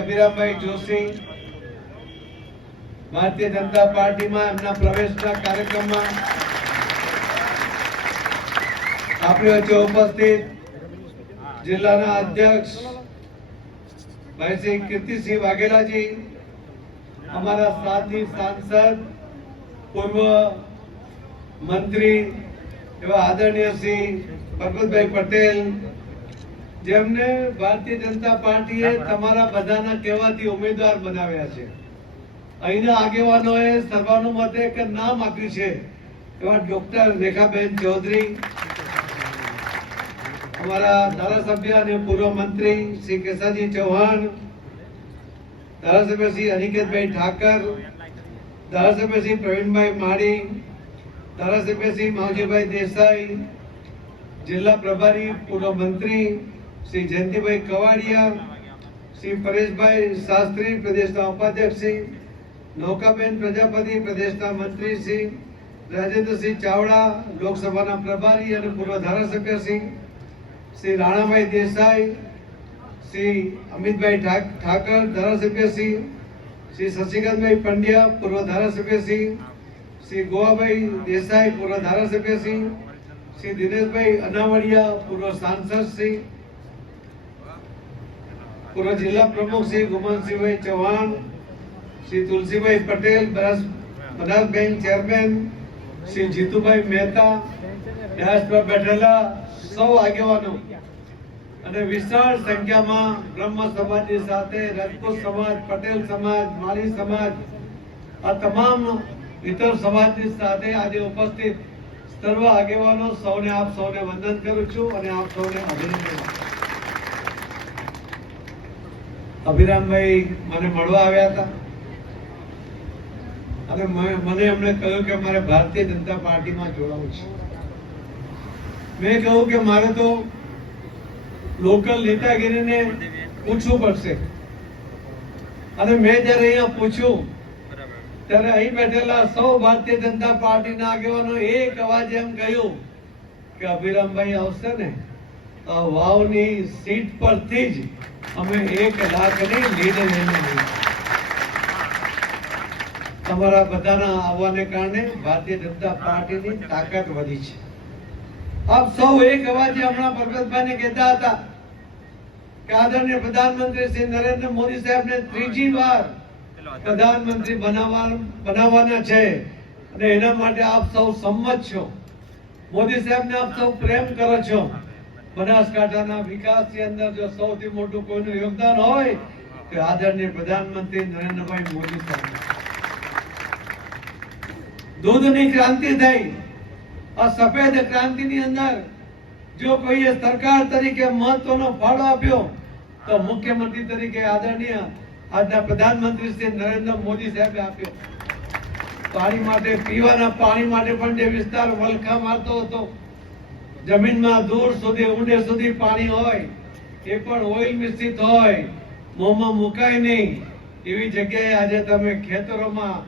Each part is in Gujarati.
અભિરામભાઈ જોશી. ભારતીય જનતા પાર્ટીમાં એમના પ્રવેશના કાર્યક્રમમાં આપણી વચ્ચે ઉપસ્થિત જિલ્લાના અધ્યક્ષ ભાઈ શ્રી કીર્તિસિંહ વાઘેલાજી, અમારા સાથી સાંસદ, પૂર્વ મંત્રી એવા આદરણીય શ્રી પરબતભાઈ પટેલ, જેમને ભારતીય જનતા પાર્ટીએ તમારા બધાના કહેવાથી ઉમેદવાર બનાવ્યા છે. અહીંના આગેવાનોએ સર્વાનુમતે કે નામ આપ્યું છે, એવા ડોક્ટર રેખાબેન ચૌધરી, અમારા ધારાસભ્ય અને પૂર્વ મંત્રી શ્રી કેશાજી ચૌહાણ, ધારાસભ્ય શ્રી અનિકેતભાઈ ઠાકર, ધારાસભ્ય શ્રી પ્રવીણભાઈ માળી, ધારાસભ્ય શ્રી માવજીભાઈ દેસાઈ જિલ્લા પ્રભારી પૂર્વ મંત્રી શ્રી જયંતિભાઈ કવાડિયા, શ્રી પરેશભાઈ શાસ્ત્રી, પ્રદેશના ઉપાધ્યક્ષ શ્રી, નૌકાબેન પ્રજાપતિ, પ્રદેશના મંત્રી શ્રી, રાજેન્દ્રસિંહ ચાવડા, લોકસભાના પ્રભારી અને પૂર્વ ધારાસભ્ય શ્રી શ્રી રાણાભાઈ દેસાઈ, શ્રી અમિતભાઈ ઠાકર, ધારાસભ્ય શ્રી શ્રી શશિકાંતભાઈ પંડ્યા, પૂર્વ ધારાસભ્ય શ્રી શ્રી ગોવાભાઈ દેસાઈ, પૂર્વ ધારાસભ્ય શ્રી શ્રી દિનેશભાઈ અનાવડિયા, પૂર્વ સાંસદ શ્રી, પૂર્વ જિલ્લા પ્રમુખ શ્રી ગુમનસિંહભાઈ ચૌહાણ, શ્રી તુલસીભાઈ પટેલ બનાસ બેંક ચેરમેન, શ્રી જીતુભાઈ મહેતા પર બેઠેલા, સૌ આગેવાનો. અને વિશાળ સંખ્યામાં બ્રહ્મ સમાજની સાથે રાજપૂત સમાજ, પટેલ સમાજ, માળી સમાજ, આ તમામ ઇતર સમાજની સાથે આજે ઉપસ્થિત સર્વ આગેવાનો સૌને આપ સૌને વંદન કરું છું અને આપ સૌને અભિનંદન. અભિરામભાઈ મને મળવા આવ્યા હતા. અને મને એમણે કહ્યું કે મારે ભારતીય જનતા પાર્ટીમાં જોડાવું છે. મેં કહ્યું કે મારે તો લોકલ નેતાગીરીને પૂછવું પડશે. અને મેં જ્યારે અહીંયા પૂછ્યું ત્યારે અહીં બેઠેલા સૌ ભારતીય જનતા પાર્ટીના આગેવાનો એક અવાજ એમ કહ્યું કે અભિરામભાઈ આવશે ને વાવની સીટ પરથી જ અમે એક લાખની લીડ લઈને તમારા બધાના આવવાને કારણે ભારતીય જનતા પાર્ટીની તાકાત વધી છે. આપ સૌ એક અવાજે હમણાં પરબતભાઈને કહેતા હતા કે આદરણીય પ્રધાનમંત્રી શ્રી નરેન્દ્ર મોદી સાહેબને ત્રીજી વાર પ્રધાનમંત્રી બનાવવા બનાવવાના છે. અને એના માટે આપ સૌ સંમત છો. મોદી સાહેબને આપ સૌ પ્રેમ કરો છો. બનાસકાંઠાના વિકાસની અંદર જો સૌથી મોટું કોઈનું યોગદાન હોય, તો આદરણીય પ્રધાનમંત્રી નરેન્દ્રભાઈ મોદી સાહેબ. દૂધની ક્રાંતિ થઈ. આ સફેદ ક્રાંતિની અંદર જો કોઈએ સરકાર તરીકે મહત્વનો ફાળો આપ્યો, તો મુખ્યમંત્રી તરીકે આદરણીય આજના પ્રધાનમંત્રી શ્રી નરેન્દ્ર મોદી સાહેબે આપ્યો. પાણી માટે, પીવાના પાણી માટે પણ જે વિસ્તાર વલખા મારતો હતો, જમીનમાં દૂર સુધી, ઊંડે સુધી પાણી હોય, એ પણ ઓઇલ મિશ્રિત હોય, મોંમાં મુકાય નહીં. એવી જગ્યાએ આજે તમે ખેતરોમાં,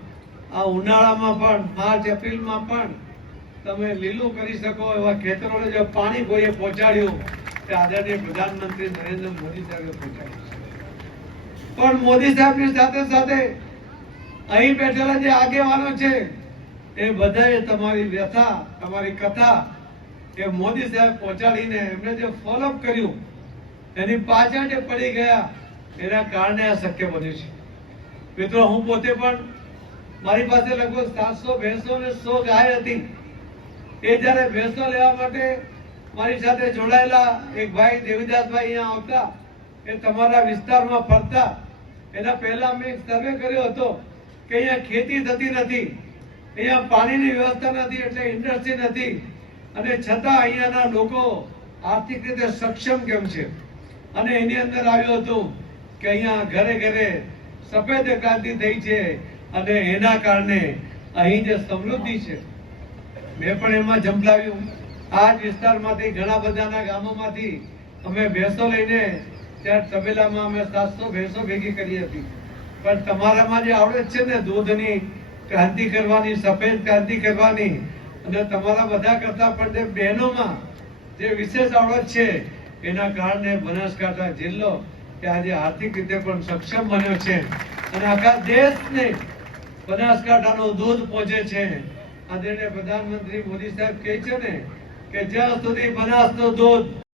આ ઉનાળામાં પણ, માર્ચ એપ્રિલમાં પણ તમે લીલું કરી શકો એવા ખેતરોને જો પાણી કોઈએ પહોંચાડ્યું, તે આદરણીય પ્રધાનમંત્રી નરેન્દ્ર મોદી સાહેબે પહોંચાડ્યું. પણ મોદી સાહેબની સાથે સાથે અહીં બેઠેલા જે આગેવાનો છે, એ બધાએ તમારી વ્યથા, તમારી કથા એ મોદી સાહેબ પહોંચાડીને એમણે જે ફોલોઅપ કર્યું, એની પાછળ જે પડી ગયા, એના કારણે આ શક્ય બન્યું છે. મિત્રો, હું પોતે પણ મારી પાસે લગભગ સાતસો ભેંસો ને સો ગાય હતી. એ જ્યારે ભેંસો લેવા માટે મારી સાથે જોડાયેલા એક ભાઈ દેવીદાસભાઈ અહીંયા આવતા, એ તમારા વિસ્તારમાં ફરતા એના પહેલા મેં સર્વે કર્યો હતો કે અહીંયા ખેતી થતી નથી, અહીંયા પાણીની વ્યવસ્થા નથી એટલે ઇન્ડસ્ટ્રી નથી. અને છતાં અહીંયાના લોકો આર્થિક રીતે સક્ષમ કેમ છે? અને એની અંદર આવ્યું હતું કે અહીંયા ઘરે ઘરે સફેદ ક્રાંતિ થઈ છે અને એના કારણે અહીં જે સમૃદ્ધિ છે, મેં પણ એમાં જંપલાવ્યું. આ જ વિસ્તારમાંથી ઘણા બધાના ગામોમાંથી અમે ભેંસો લઈને ત્યાં તબેલામાં અમે સાતસો ભેંસો ભેગી કરી હતી. પણ તમારામાં જે આવડત છે ને દૂધની, ક્રાંતિ કરવાની, સફેદ ક્રાંતિ કરવાની, અને તમારા બધા કરતા પણ જે બહેનોમાં જે વિશેષ આવડત છે, એના કારણે બનાસકાંઠા જિલ્લો કે આજે આર્થિક રીતે પણ સક્ષમ બન્યો છે. અને આખા દેશને બનાસકાંઠાનું દૂધ પહોંચે છે. આદરણીય પ્રધાનમંત્રી મોદી સાહેબ કહે છે ને કે જ્યાં સુધી બનાસનું દૂધ